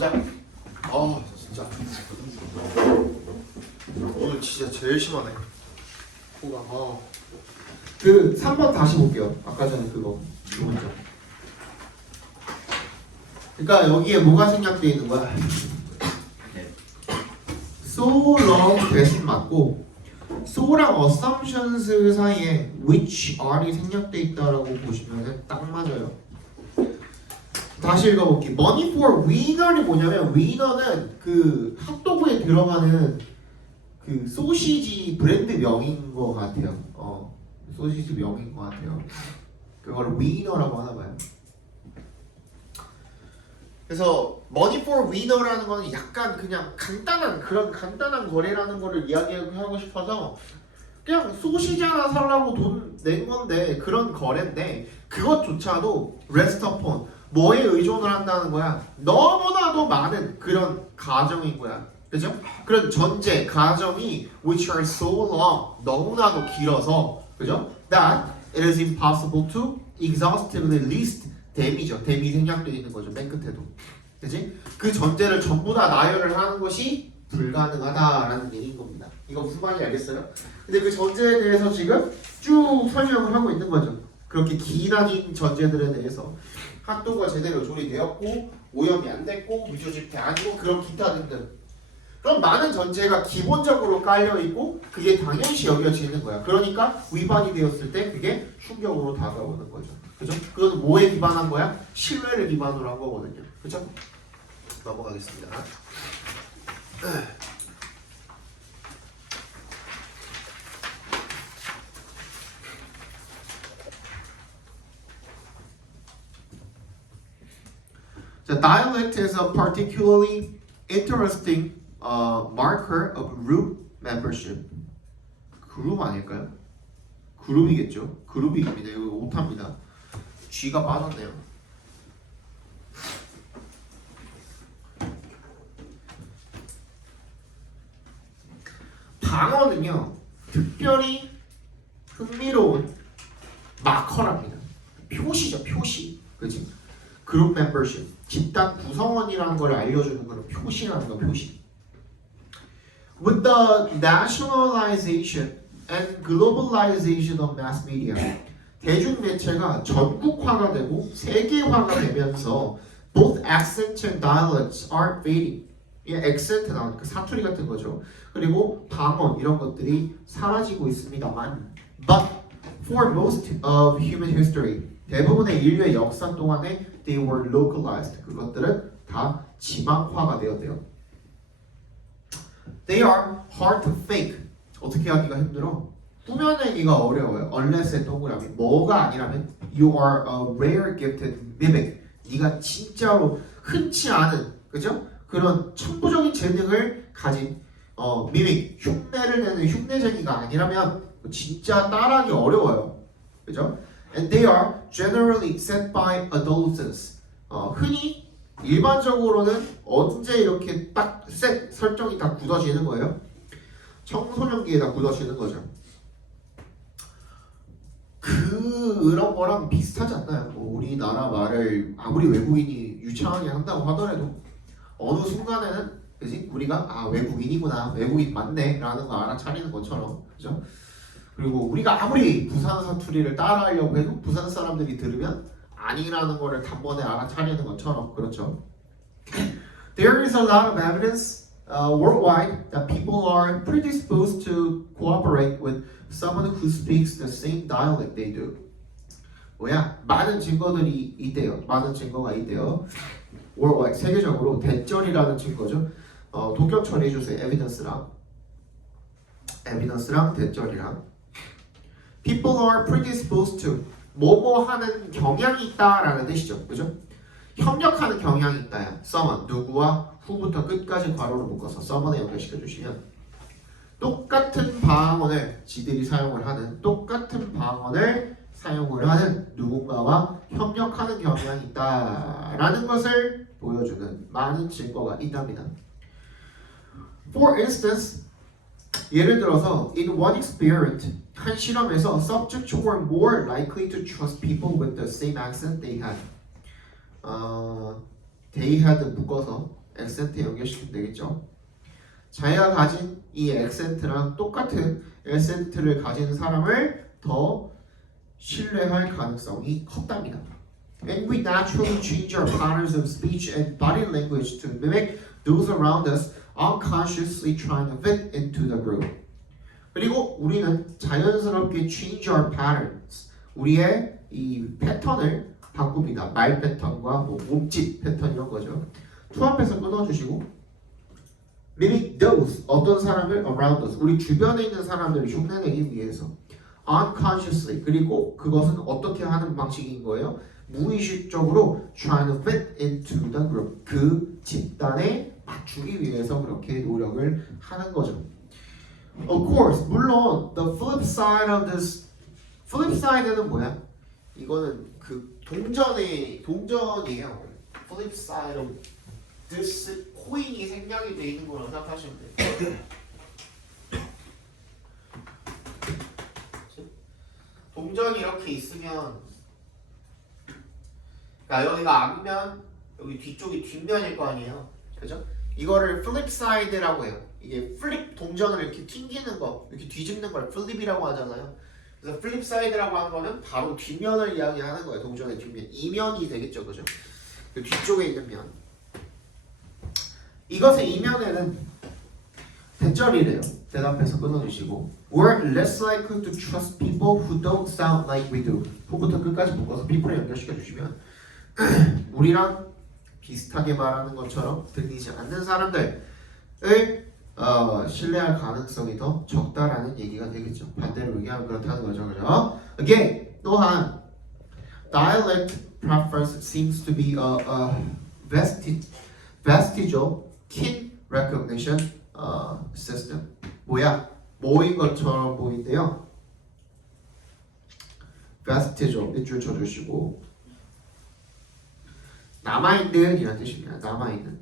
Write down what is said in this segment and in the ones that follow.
보자. 진짜 오늘 진짜 제일 심하네. 코가. 그 3번 다시 볼게요. 아까 전에 그거 두 번째. 그러니까 여기에 뭐가 생략되어 있는 거야? so long 대신 맞고 so랑 assumptions 사이에 which are이 생략되어 있다라고 보시면 딱 맞아요. 다시 읽어볼게요. money for winner이 뭐냐면 winner는 그 핫도그에 들어가는 그 소시지 브랜드 명인 것 같아요. 소시지 명인 것 같아요. 그거를 winner라고 하나 봐요. 그래서 money for winner라는 거는 약간 그냥 그런 간단한 거래라는 거를 이야기하고 싶어서 그냥 소시지 하나 사려고 돈 낸 건데 그런 거래인데 그것조차도 rest upon 뭐에 의존을 한다는 거야? 너무나도 많은 그런 가정인 거야. 그죠? 그런 전제, 가정이 which are so long 너무나도 길어서 그죠? that it is impossible to exhaustively list them이죠. them이 생략되어 있는 거죠. 맨 끝에도. 그지? 그 전제를 전부 다 나열을 하는 것이 불가능하다라는 얘기인 겁니다. 이거 무슨 말인지 알겠어요? 근데 그 전제에 대해서 지금 쭉 설명을 하고 있는 거죠. 그렇게 기나긴 전제들에 대해서 핫도그가 제대로 조리되었고 오염이 안 됐고 위조집회 아니고 그런 기타 등등 그런 많은 전제가 기본적으로 깔려있고 그게 당연시 여겨지는 거야. 그러니까 위반이 되었을 때 그게 충격으로 다가오는 거죠. 그죠? 그건 뭐에 기반한 거야? 신뢰를 기반으로 한 거거든요. 그죠? 넘어가겠습니다. The dialect is a particularly interesting marker of group membership. 그룹 아닐까요? 그룹이겠죠. 그룹입니다. 이거 오타입니다. G가 빠졌네요. 방어는요 특별히 흥미로운 마커랍니다. 표시죠. 표시. 그치? 그룹 멤버십, 집단 구성원이라는 걸 알려주는 그런 표시라는 거 표시. With the nationalization and globalization of mass media, 대중 매체가 전국화가 되고 세계화가 되면서 both accent and dialects are fading. 이 accent 나오는 그 사투리 같은 거죠. 그리고 방언 이런 것들이 사라지고 있습니다만, but for most of human history, 대부분의 인류의 역사 동안에 they were localized. 그것들은 다 지방화가 되었대요. They are hard to fake. 어떻게 하기가 힘들어? 꾸며내기가 어려워요. unless의 동그라미. 뭐가 아니라면 you are a rare gifted mimic. 네가 진짜로 흔치 않은, 그죠? 그런 천부적인 재능을 가진 mimic, 흉내를 내는 흉내쟁이가 아니라면 진짜 따라하기 어려워요. 그죠? And they are generally set by adolescents. 흔히 일반적으로는 언제 이렇게 딱 설정이 다 굳어지는 거예요? 청소년기에 다 굳어지는 거죠. 그런 거랑 비슷하지 않나요? 뭐 우리나라 말을 아무리 외국인이 유창하게 한다고 하더라도 어느 순간에는 그지? 우리가 외국인이구나, 외국인 맞네 라는 거 알아차리는 것처럼, 그죠? 그리고 우리가 아무리 부산 사투리를 따라하려고 해도 부산 사람들이 들으면 아니라는 거를 단번에 알아차리는 것처럼. 그렇죠? There is a lot of evidence worldwide that people are predisposed to cooperate with someone who speaks the same dialect they do. 많은 증거들이 있대요. 많은 증거가 있대요. worldwide, 세계적으로 대절이라는 증거죠. 동격 처리해 주세요. evidence랑 대절이랑. People are predisposed to 뭐뭐 하는 경향이 있다라는 뜻이죠. 그죠? 협력하는 경향이 있다야. someone, 누구와 후부터 끝까지 괄호로 묶어서 someone에 연결시켜 주시면 똑같은 방언을 지들이 사용을 하는 똑같은 방언을 사용을 하는 누군가와 협력하는 경향이 있다라는 것을 보여주는 많은 증거가 있답니다. For instance, 예를 들어서 in one experiment, 한 실험에서 subjects were more likely to trust people with the same accent they had. They had 묶어서 액센트 연결시키면 되겠죠. 자기가 가진 이 액센트랑 똑같은 액센트를 가진 사람을 더 신뢰할 가능성이 컸답니다. And we naturally change our patterns of speech and body language to mimic those around us, unconsciously trying to fit into the group. 그리고 우리는 자연스럽게 change our patterns, 우리의 이 패턴을 바꿉니다. 말 패턴과 뭐 몸짓 패턴 이런 거죠. to 앞에서 끊어주시고 mimic those, 어떤 사람을 around us, 우리 주변에 있는 사람들을 흉내내기 위해서 unconsciously, 그리고 그것은 어떻게 하는 방식인 거예요? 무의식적으로 trying to fit into the group, 그 집단에 맞추기 위해서 그렇게 노력을 하는 거죠. Of course, 물론 the flip side of this, flip side는 뭐야? 이거는 그 동전이에요. flip side of this 코인이 생략이 돼 있는 거라고 생각하시면 돼요. 동전이 이렇게 있으면, 그러니까 여기가 앞면, 여기 뒤쪽이 뒷면일 거 아니에요, 그죠? 이거를 flip side라고 해요. 이게 플립 동전을 이렇게 튕기는 거, 이렇게 뒤집는 걸 플립이라고 하잖아요. 그래서 flip side라고 하는 거는 바로 뒷면을 이야기하는 거예요. 동전의 뒷면, 이면이 되겠죠, 그죠? 그 뒤쪽에 있는 면. 이것의 이면에는 대절이래요. 대답해서 끊어주시고 We're less likely to trust people who don't sound like we do. 후부터 끝까지 묶어서 people에 연결시켜주시면 우리랑 비슷하게 말하는 것처럼 들리지 않는 사람들을 신뢰할 가능성이 더 적다라는 얘기가 되겠죠. 반대로 얘기하면 그렇다는 거죠. 그죠? Again, 또한 dialect preference seems to be a vestigial kin recognition system. 뭐인 것처럼 보이는데요. vestigial 밑줄 쳐주시고 남아있는 이란 뜻입니다. 남아있는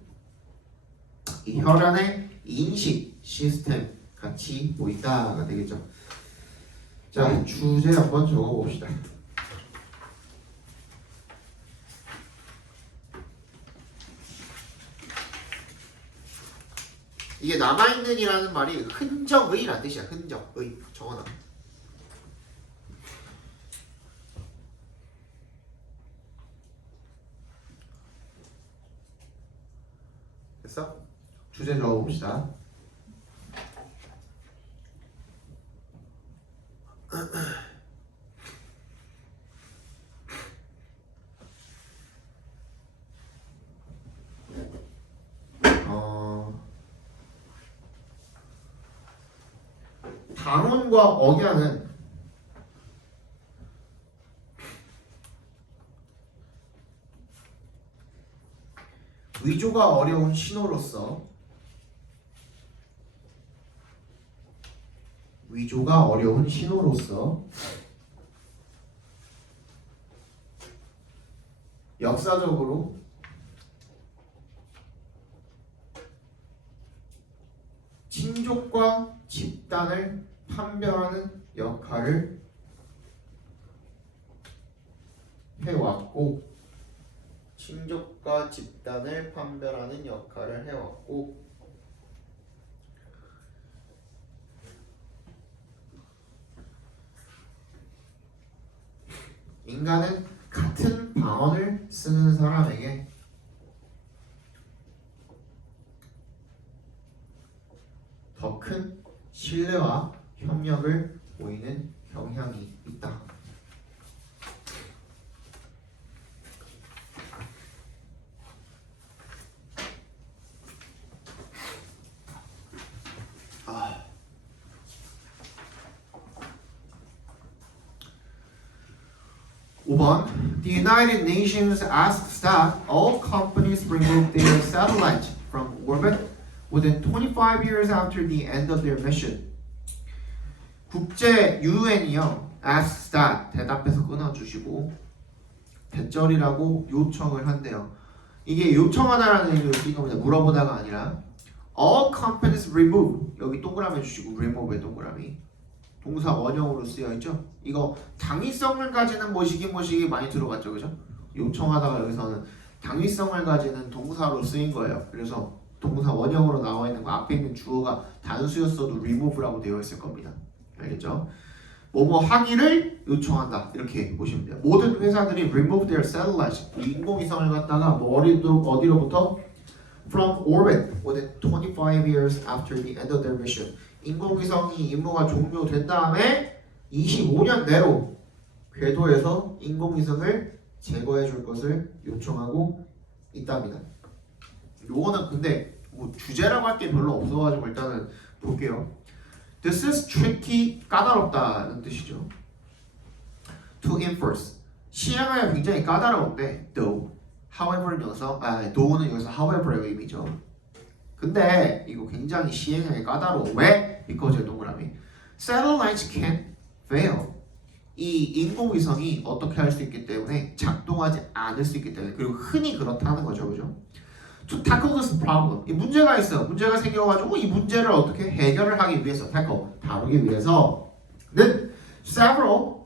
이 혈안의 인식 시스템 같이 보인다가 되겠죠. 자, 주제 한번 적어봅시다. 이게 남아있는이라는 말이 흔적의란 뜻이야. 흔적의. 정원아. 됐어? 주제 적어봅시다. 방언과 억양은 위조가 어려운 신호로서 역사적으로 친족과 집단을 판별하는 역할을 해왔고 친족과 집단을 판별하는 역할을 해왔고 인간은 같은 방언을 쓰는 사람에게 더 큰 신뢰와 협력을 보이는 경향이 있다. The United Nations asks that all companies remove their satellite from orbit within 25 years after the end of their mission. 국제 유엔이요. asks that 대답해서 끊어주시고 대절이라고 요청을 한대요. 이게 요청하다라는 의미로 쓰인 겁니다. 물어보다가 아니라 all companies remove 여기 동그라미 주시고 remove의 동그라미 동사 원형으로 쓰여 있죠. 이거 당위성을 가지는 모시기 많이 들어봤죠, 그죠? 요청하다가 여기서는 당위성을 가지는 동사로 쓰인 거예요. 그래서 동사 원형으로 나와 있는 거 앞에 있는 주어가 단수였어도 remove라고 되어 있을 겁니다. 알겠죠? 뭐뭐 하기를 요청한다 이렇게 보시면 돼요. 모든 회사들이 remove their satellites 인공위성을 갖다가 뭐 어디로부터 from orbit within 25 years after the end of their mission. 인공위성이 임무가 종료된 다음에 25년 내로 궤도에서 인공위성을 제거해 줄 것을 요청하고 있답니다. 요거는 근데 뭐 주제라고 할 게 별로 없어가지고 일단은 볼게요. This is tricky, 까다롭다는 뜻이죠. To enforce, 시행하기가 굉장히 까다로운데 though, however는 여기서 though는 여기서 however의 의미죠. 근데 이거 굉장히 시행하기 까다로워. 왜? Because 동그라미 Satellites can fail. 이 인공위성이 어떻게 할 수 있기 때문에 작동하지 않을 수 있기 때문에 그리고 흔히 그렇다는 거죠, 그죠? To tackle this problem, 이 문제가 있어. 문제가 생겨가지고 이 문제를 어떻게 해결을 하기 위해서 다루기 위해서는 several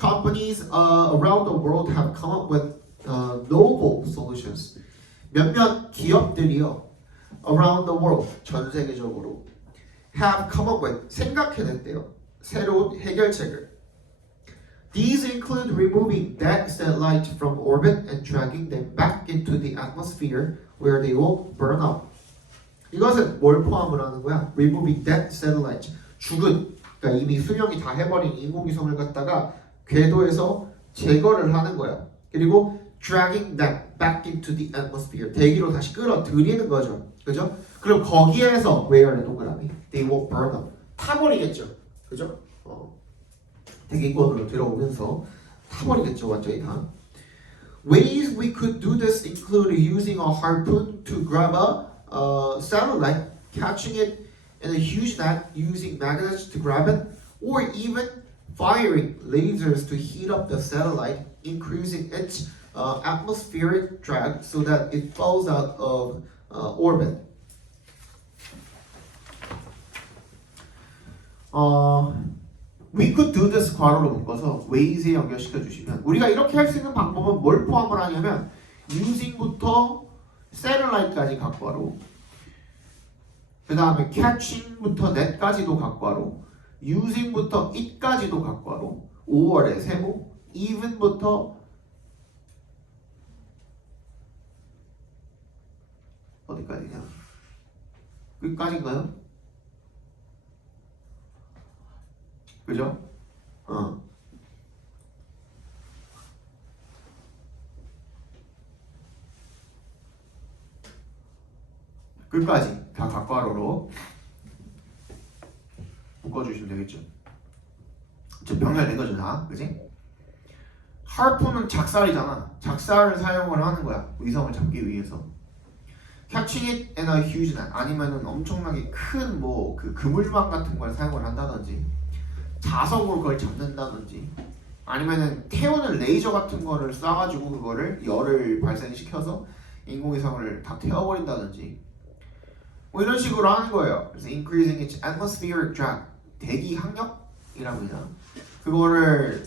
companies around the world have come up with novel solutions. 몇몇 기업들이요, around the world, 전 세계적으로 have come up with, 생각해냈대요. 새로운 해결책을. These include removing dead satellites from orbit and dragging them back into the atmosphere where they will burn up. 이것은 뭘 포함을 하는 거야? Removing dead satellites. 죽은, 그러니까 이미 수명이 다 해버린 인공위성을 갖다가 궤도에서 제거를 하는 거야. 그리고 dragging them back into the atmosphere. 대기로 다시 끌어들이는 거죠. 그죠? 그럼 거기에서 where의 동그라미 they will burn up. 타버리겠죠. 그죠? 대기권으로 들어오면서 타버리겠죠. 완전히 다. Ways we could do this include using a harpoon to grab a satellite, catching it in a huge net using magnets to grab it, or even firing lasers to heat up the satellite, increasing its atmospheric drag so that it falls out of orbit. We could do this 괄호로 묶어서 ways에 연결시켜 주시면 우리가 이렇게 할 수 있는 방법은 뭘 포함을 하냐면 using부터 satellite까지 각괄호, 그 다음에 catching부터 net까지도 각괄호, using부터 it까지도 각괄호, 5월의 세모, even부터 어디까지냐? 끝까지인가요? 그죠? 끝까지 다 각괄호로 묶어주시면 되겠죠. 저 병렬 낸 거죠, 다, 그지? harpoon은 작살이잖아. 작살을 사용을 하는 거야. 위성을 잡기 위해서. Catching it in a huge net, 아니면은 엄청나게 큰 뭐 그 그물망 같은 걸 사용을 한다든지, 자석으로 그걸 잡는다든지, 아니면은 태우는 레이저 같은 거를 쏴가지고 그거를 열을 발생시켜서 인공위성을 다 태워버린다든지, 뭐 이런 식으로 하는 거예요. 그래서 increasing its atmospheric drag, 대기 항력이라고 해야 되나? 그거를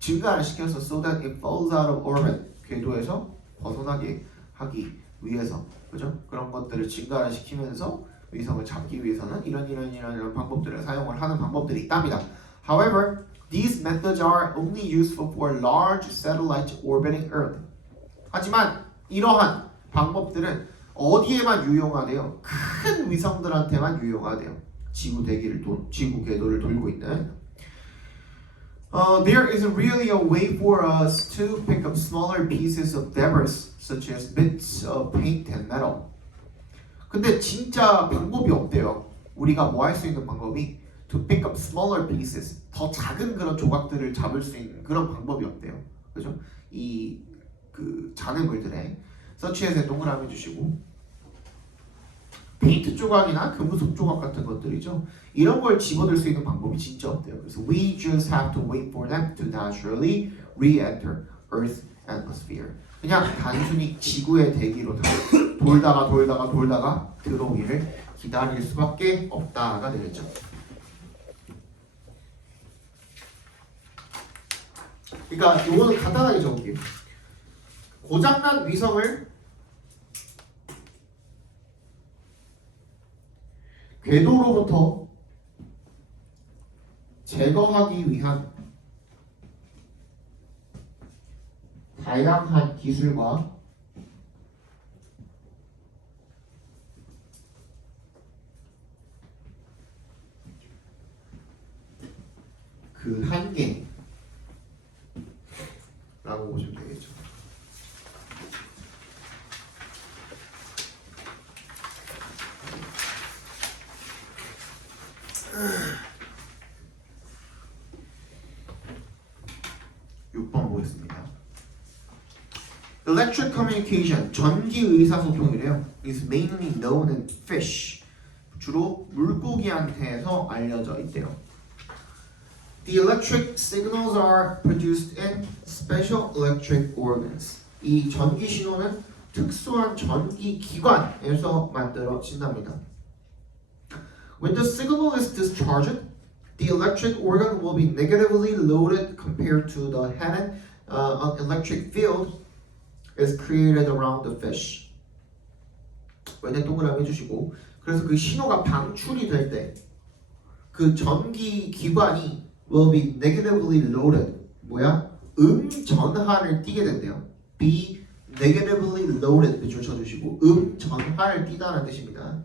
증가를 시켜서 so that it falls out of orbit, 궤도에서 벗어나게 하기 위해서, 그죠? 그런 것들을 증가를 시키면서 위성을 잡기 위해서는 이런 방법들을 사용을 하는 방법들이 있답니다. However, these methods are only useful for large satellites orbiting Earth. 하지만 이러한 방법들은 어디에만 유용하대요? 큰 위성들한테만 유용하대요. 지구 궤도를 돌고 있는. There isn't really a way for us to pick up smaller pieces of debris, such as bits of paint and metal. 근데 진짜 방법이 없대요. 우리가 뭐 할 수 있는 방법이 to pick up smaller pieces, 더 작은 그런 조각들을 잡을 수 있는 그런 방법이 없대요. 그죠? 이 그 잔해물들에 such as에 동그라미 주시고, 페인트 조각이나 금속 조각 같은 것들이죠. 이런 걸 집어들 수 있는 방법이 진짜 없대요. 그래서 we just have to wait for them to naturally re-enter Earth's atmosphere. 그냥 단순히 지구의 대기로 돌다가 들어오기를 기다릴 수밖에 없다가 되겠죠. 그러니까 이거는 간단하게 적을게요. 고장난 위성을 궤도로부터 제거하기 위한 다양한 기술과 그 한계라고 보시면 되겠죠. 보겠습니다. Electric communication, 전기 의사소통이래요. is mainly known in fish. 주로 물고기한테서 알려져 있대요. The electric signals are produced in special electric organs. 이 전기 신호는 특수한 전기 기관에서 만들어진답니다. When the signal is discharged, the electric organ will be negatively loaded compared to the head. An electric field is created around the fish. 왜냐 동그라미 해주시고, 그래서 그 신호가 방출이 될 때 그 전기 기관이 will be negatively loaded. 뭐야? 전하를 띠게 된대요. be negatively loaded 밑줄 쳐주시고, 전하를 띠다라는 뜻입니다.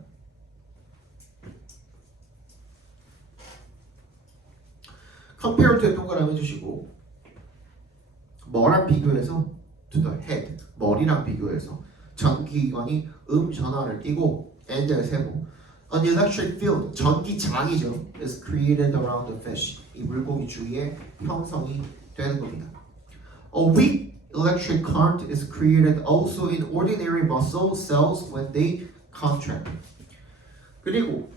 compared to 동그라미 해주시고, 뭐랑 비교해서 to the head, 머리랑 비교해서 전기기관이 전하를 띠고 and의 세모. An electric field, 전기장이죠, is created around the fish. 이 물고기 주위에 형성이 되는 겁니다. A weak electric current is created also in ordinary muscle cells when they contract. 그리고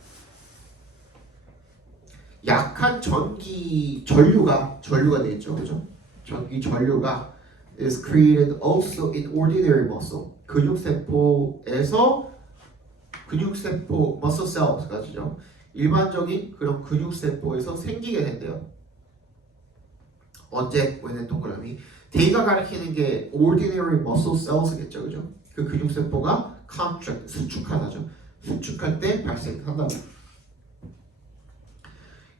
약한 전류가 되겠죠, 그죠? 전기 전류가 is created also in ordinary muscle. 근육세포 muscle cells까지죠. 일반적인 그런 근육세포에서 생기게 된대요. 언제? when은 동그라미. D가 가리키는 게 ordinary muscle cells겠죠, 그죠? 그 근육세포가 contract, 수축하다죠. 수축할 때 발생한다.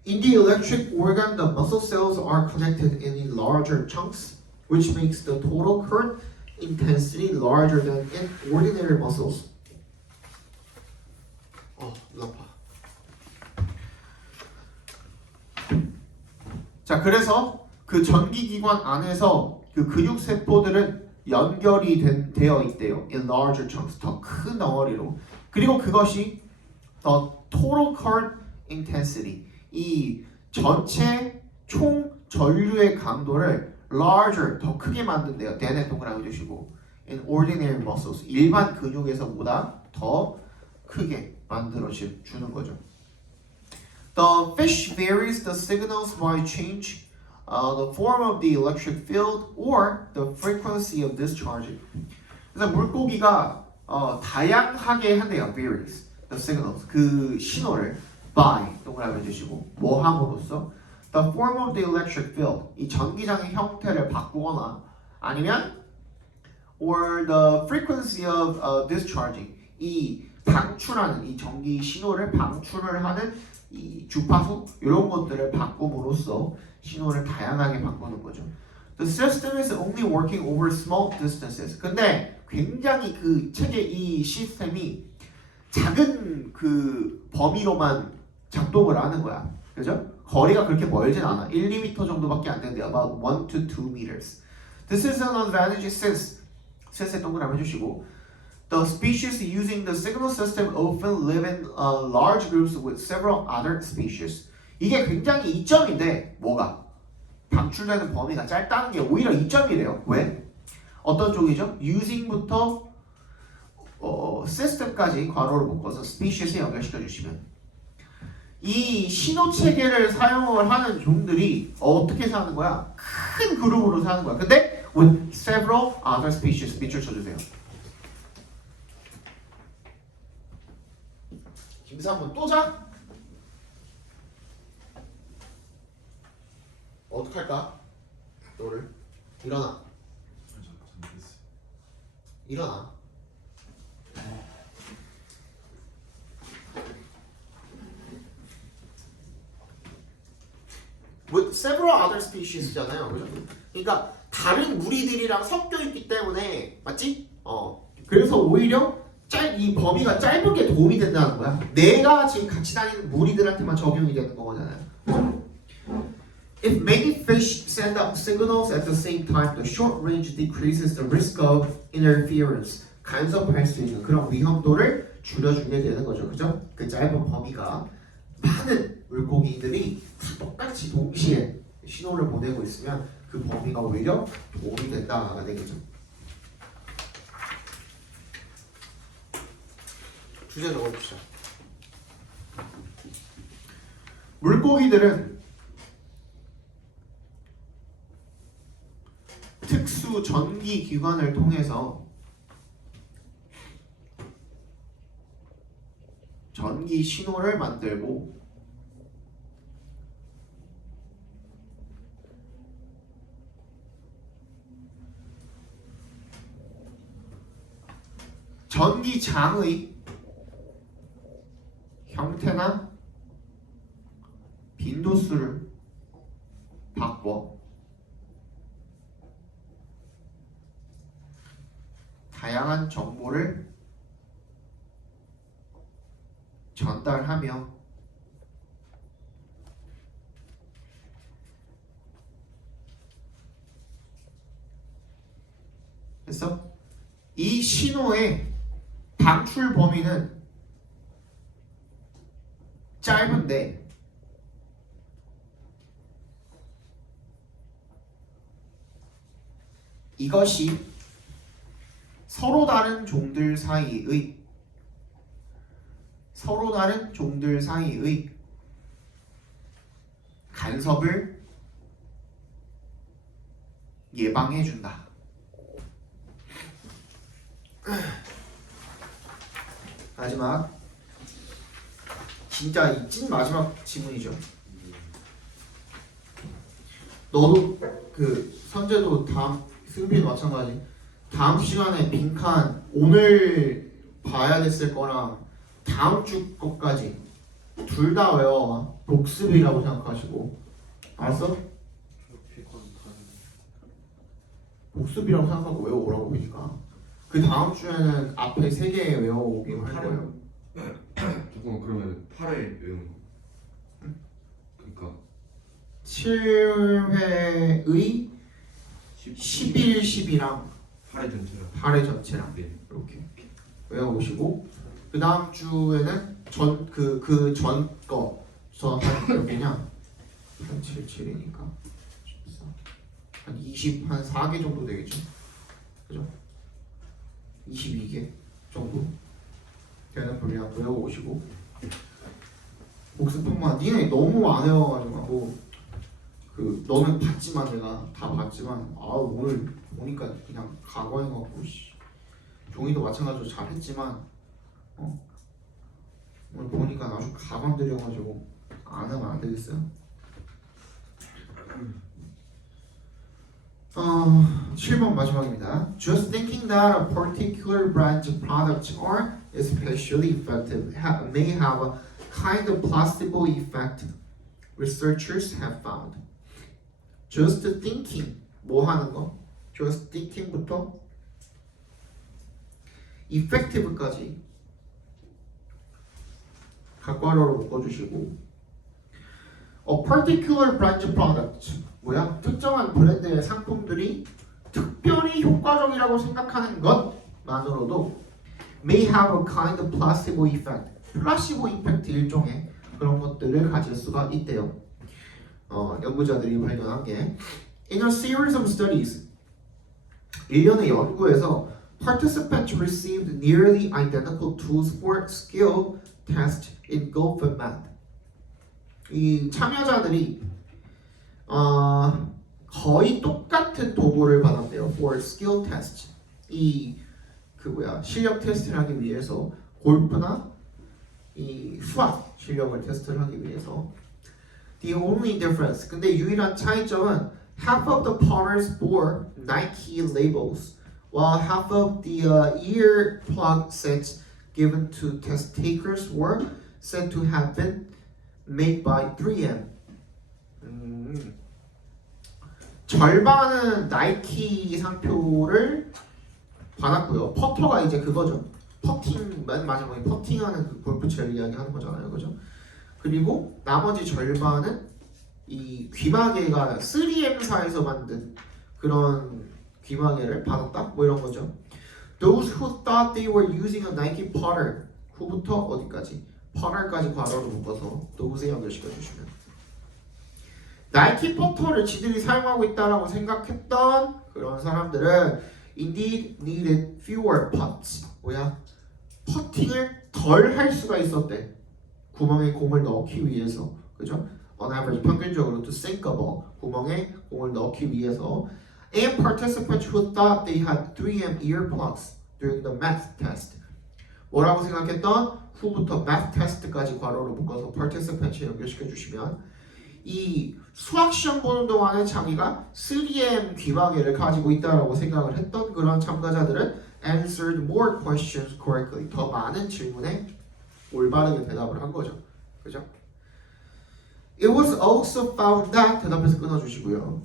In the electric organ, the muscle cells are connected in larger chunks, which makes the total current intensity larger than in ordinary muscles. 자, 그래서 그 전기기관 안에서 그 근육세포들은 연결이 되어 있대요. In larger chunks, 더 큰 덩어리로. 그리고 그것이 the total current intensity, 이 전체 총 전류의 강도를 larger, 더 크게 만든대요. than의 동그라미 주시고, in ordinary muscles, 일반 근육에서보다 더 크게 만들어 주는 거죠. The fish varies the signals by change the form of the electric field or the frequency of discharging. 그래서 물고기가 다양하게 한대요. varies the signals, 그 신호를 by 동그라미 해주시고, 뭐 함으로써 the form of the electric field, 이 전기장의 형태를 바꾸거나 아니면 or the frequency of discharging, 이 방출하는 이 전기 신호를 방출을 하는 이 주파수 이런 것들을 바꿈으로써 신호를 다양하게 바꾸는 거죠. The system is only working over small distances. 근데 굉장히 그 체계 이 시스템이 작은 그 범위로만 작동을 하는 거야. 그죠? 거리가 그렇게 멀진 않아. 1, 2m 정도밖에 안 된대요. About 1 to 2 meters. This is an advantage since 동그라미 해주시고, the species using the signal system often live in large groups with several other species. 이게 굉장히 이점인데 뭐가? 방출되는 범위가 짧다는 게 오히려 이점이래요. 왜? 어떤 쪽이죠? using부터 system까지 괄호를 묶어서 species에 연결시켜 주시면, 이 신호 체계를 사용을 하는 종들이 어떻게 사는 거야? 큰 그룹으로 사는 거야. 근데 with several other species, 밑줄 쳐주세요. 김삼문 또 자? 어떡할까? 너를 일어나. 일어나. With several other species잖아요, 그죠? 그러니까 다른 무리들이랑 섞여 있기 때문에 맞지? 그래서 오히려 이 범위가 짧은 게 도움이 된다는 거야. 내가 지금 같이 다니는 무리들한테만 적용이 되는 거잖아요. If many fish send up signals at the same time, the short range decreases the risk of interference. 간섭할 수 있는 그런 위험도를 줄여주게 되는 거죠, 그죠? 그 짧은 범위가 많은 물고기들이 다 똑같이 동시에 신호를 보내고 있으면 그 범위가 오히려 도움이 된다가 되겠죠. 주제 적어봅시다. 물고기들은 특수 전기 기관을 통해서 전기 신호를 만들고 전기장의 형태나 빈도수를 바꿔 다양한 정보를 전달하며 됐어? 이 신호의 방출 범위는 짧은데 이것이 서로 다른 종들 사이의 간섭을 예방해준다. 마지막 진짜 이 찐 마지막 지문이죠. 너도 그 선재도 다음 승빈 마찬가지. 다음 시간에 빈칸 오늘 봐야 됐을 거랑 다음 주 것까지 둘 다 외워. 복습이라고 생각하시고 알았어? 복습이라고 생각하고 외워오라고 그러니까 그 다음 주에는 앞에 3개 외워오기로 할 거예요. 잠깐만 그러면 8회 외우는 거 그러니까 7회의 11, 10이랑 8회 전체랑 8회 전체랑 네. 이렇게 외워오시고 그 다음 주에는 그 전 거 몇 개냐? 877이니까 한 20, 한 4개 정도 되겠죠? 그죠? 22개 정도 되는 분량 외워오시고 복습뿐만 니네 너무 안 외워가지고 그 너는 봤지만 내가 다 봤지만 오늘 보니까 그냥 각오해갖고 종이도 마찬가지로 잘했지만 오늘 보니까 아주 가방 들여가지고 안 하면 안 되겠어요. 7번 마지막입니다. Just thinking that a particular brand of products are especially effective may have a kind of placebo effect. Researchers have found. Just thinking 뭐 하는 거? Just thinking부터 effective까지 각괄호로 묶어주시고 A particular brand of product 뭐야? 특정한 브랜드의 상품들이 특별히 효과적이라고 생각하는 것만으로도 may have a kind of placebo effect 플라시보 이펙트 일종의 그런 것들을 가질 수가 있대요. 연구자들이 발견한 게 In a series of studies 일련의 연구에서 participants received nearly identical tools for skill test in golf and math. 이 참여자들이 거의 똑같은 도구를 받았대요. For skill test. 실력 테스트를 하기 위해서 골프나 이 수학 실력을 테스트를 하기 위해서. The only difference. 근데 유일한 차이점은 half of the putters bore Nike labels while half of the earplug sets given to test takers were said to have been made by 3M. 절반은 나이키 상표를 받았고요. 퍼터가 이제 그거죠. 퍼팅, 맨 마지막에 퍼팅하는 그 골프채를 이야기하는 거잖아요, 그죠? 그리고 나머지 절반은 이 귀마개가 3M사에서 만든 그런 귀마개를 받았다, 뭐 이런 거죠. Those who thought they were using a Nike putter, who부터 어디까지? putter까지 괄호로 묶어서 those에 연결시켜 주시면. 나이키 퍼터를 지들이 사용하고 있다라고 생각했던 그런 사람들은 indeed needed fewer putts. 뭐야? 퍼팅을 덜 할 수가 있었대. 구멍에 공을 넣기 위해서. 그죠? On average, 평균적으로 to sink a ball. 구멍에 공을 넣기 위해서. And participants who thought they had 3M earplugs during the math test. 뭐라고 생각했던? 후부터 math test까지 괄호로 묶어서 participant에 연결시켜 주시면 이 수학 시험 보는 동안에 자기가 3M 귀마개를 가지고 있다라고 생각을 했던 그런 참가자들은 answered more questions correctly. 더 많은 질문에 올바르게 대답을 한 거죠. 그죠? It was also found that 대답해서 끊어주시고요.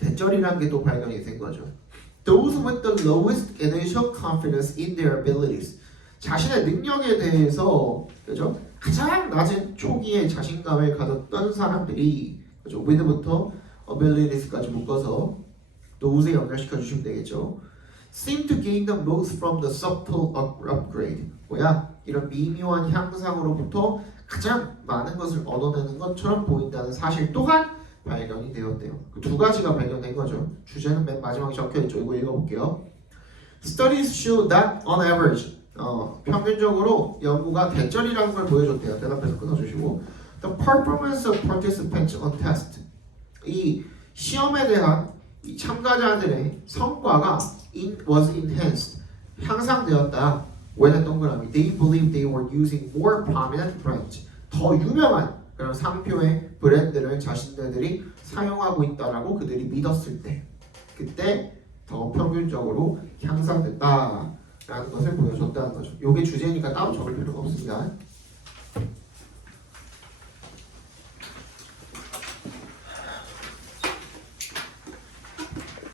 대절이라는 게 또 발견이 된 거죠. Those with the lowest initial confidence in their abilities. 자신의 능력에 대해서 그죠? 가장 낮은 초기에 자신감을 가졌던 사람들이 그죠? with부터 abilities까지 묶어서 those에 연결시켜 주시면 되겠죠. Seem to gain the most from the subtle upgrade. 뭐야? 이런 미묘한 향상으로부터 가장 많은 것을 얻어내는 것처럼 보인다는 사실 또한 발견이 되었대요. 그 두 가지가 발견된 거죠. 주제는 맨 마지막에 적혀있죠. 이거 읽어볼게요. Studies show that on average 평균적으로 연구가 대절이라는 걸 보여줬대요. 대답해서 끊어주시고 The performance of participants on test. 이 시험에 대한 이 참가자들의 성과가 was enhanced. 향상되었다. 왜냐 동그라미. They believed they were using more prominent brands. 더 유명한 그런 상표의 브랜드를 자신들이 사용하고 있다라고 그들이 믿었을 때 그때 더 평균적으로 향상됐다라는 것을 보여줬다는 거죠. 이게 주제니까 따로 적을 필요가 없습니다.